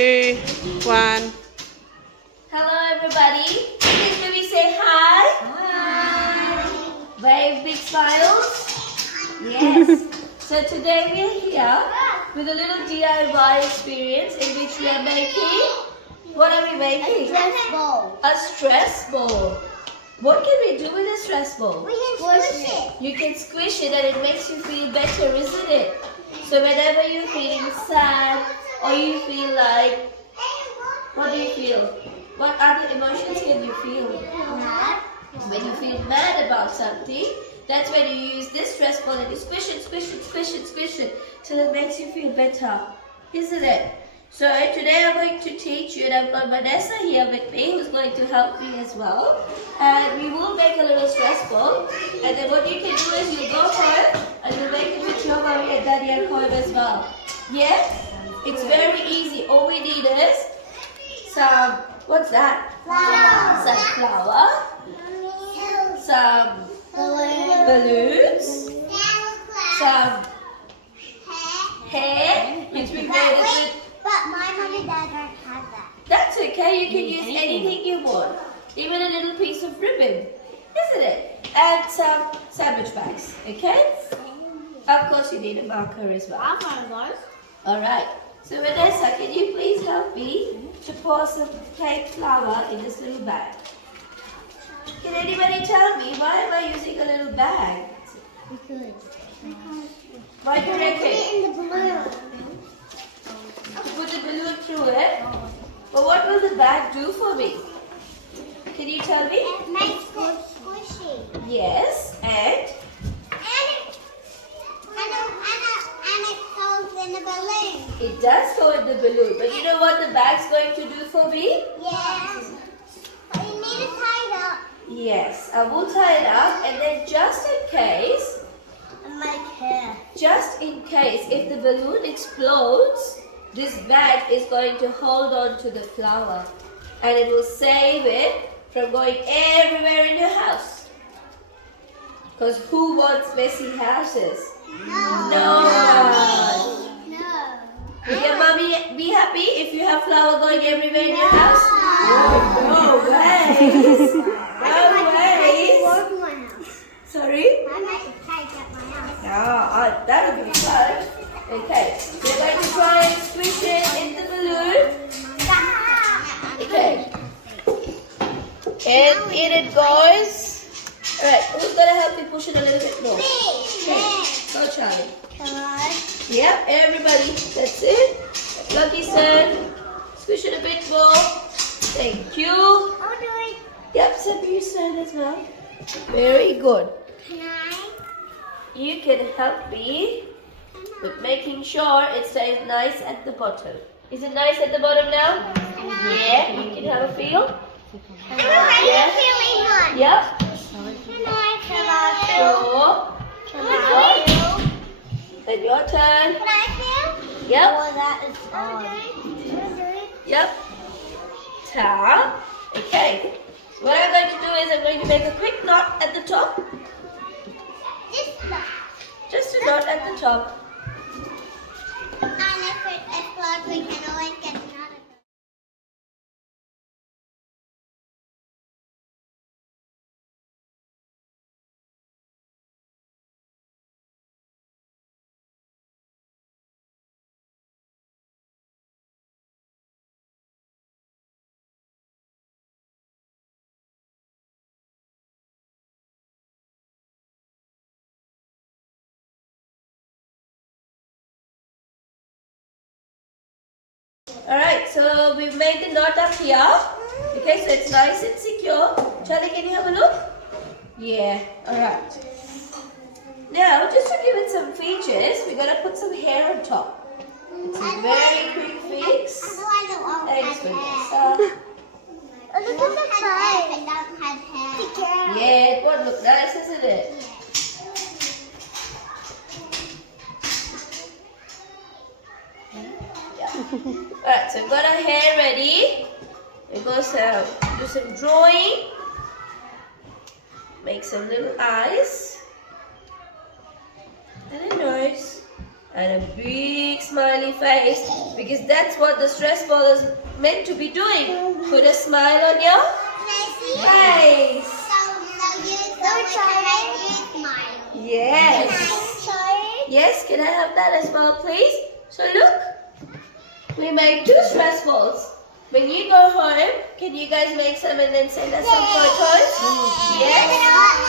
2, 1. Hello everybody. Can we say hi? Hi. Wave big smiles. Yes. So today we are here with a little DIY experience in which we are making. What are we making? A stress ball. A stress ball. What can we do with a stress ball? We can squish it. You can squish it and it makes you feel better, isn't it? So whenever you're feeling sad or you feel like, what do you feel? What other emotions can you feel? Mad. When you feel mad about something, that's when you use this stress ball and you squish it, squish it, squish it, squish it till it makes you feel better, isn't it? So today I'm going to teach you, and I've got Vanessa here with me who's going to help me as well. And we will make a little stress ball. And then what you can do is you go home and you make it with your mommy and daddy at home as well. Yeah? It's very easy. All we need is some, what's that? Flower. Some flour, some balloons, some hair, which we made it with. But my mom and dad don't have that. That's okay, you can use anything you want. Even a little piece of ribbon, isn't it? And some sandwich bags, okay? Of course you need a marker as well. I'll find those. Alright, so Vanessa, can you please help me to pour some plain flour in this little bag? Can anybody tell me, why am I using a little bag? Because. Why do you Put reckon? it in the balloon. To put the balloon through it? But what will the bag do for me? Can you tell me? It makes it squishy. Yes, and? And it goes in the balloon. It does go in the balloon. But you know what the bag's going to do for me? Yes. But you need to tie it up. Yes, I will tie it up, and then just in case, And make hair. just in case, if the balloon explodes, this bag is going to hold on to the flour, and it will save it from going everywhere in your house. Because who wants messy houses? No one. No. Will your mommy be happy if you have flour going everywhere in your house? No ways. No ways. Sorry? I make a cake at my house. No, that would be fun. Okay, we're going to try and squish it in the balloon. Okay. And in it goes. Alright, who's going to help me push it a little bit more? Go, Charlie. Yep, everybody. That's it. Lucky son. Squish it a bit more. Thank you. I'll do it. Yep, some you son as well. Very good. Can I? You can help me with making sure it stays nice at the bottom. Is it nice at the bottom now? Yeah, you can have a feel. I'm already feeling one. Yep. Can I feel? Sure. Can I feel? Then your turn. Can I feel? Yep. Oh, that is on. Yep. Ta. Okay. What I'm going to do is I'm going to make a quick knot at the top. Just a knot at the top. And if it explodes, we can always get another. Alright, so we've made the knot up here. Okay, so it's nice and secure. Charlie, can you have a look? Yeah, alright. Now, just to give it some features, we're going to put some hair on top. It's a very quick fix. Otherwise, it won't Thanks, have hair. Vanessa. Look at the face. If it doesn't have hair. Yeah, it would look nice, isn't it? Alright, so we've got our hair ready. We're going to do some drawing. Make some little eyes. And a nose. And a big smiley face, because that's what the stress ball is meant to be doing. Put a smile on your face. So you smile. Yes. Sorry. Yes, can I have that as well, please? So look, we made 2 stress balls. When you go home, can you guys make some and then send us some photos? Yes?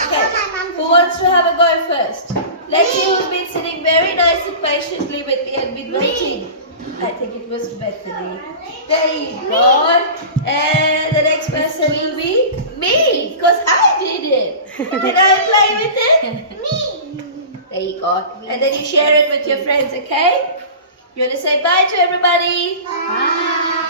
Okay. Who wants to have a go first? Let's see who's been sitting very nice and patiently with me and been waiting. I think it was Bethany. There you go. And the next person will be me, because I did it. Can I play with it? Me. There you go. And then you share it with your friends, okay? You want to say bye to everybody? Bye.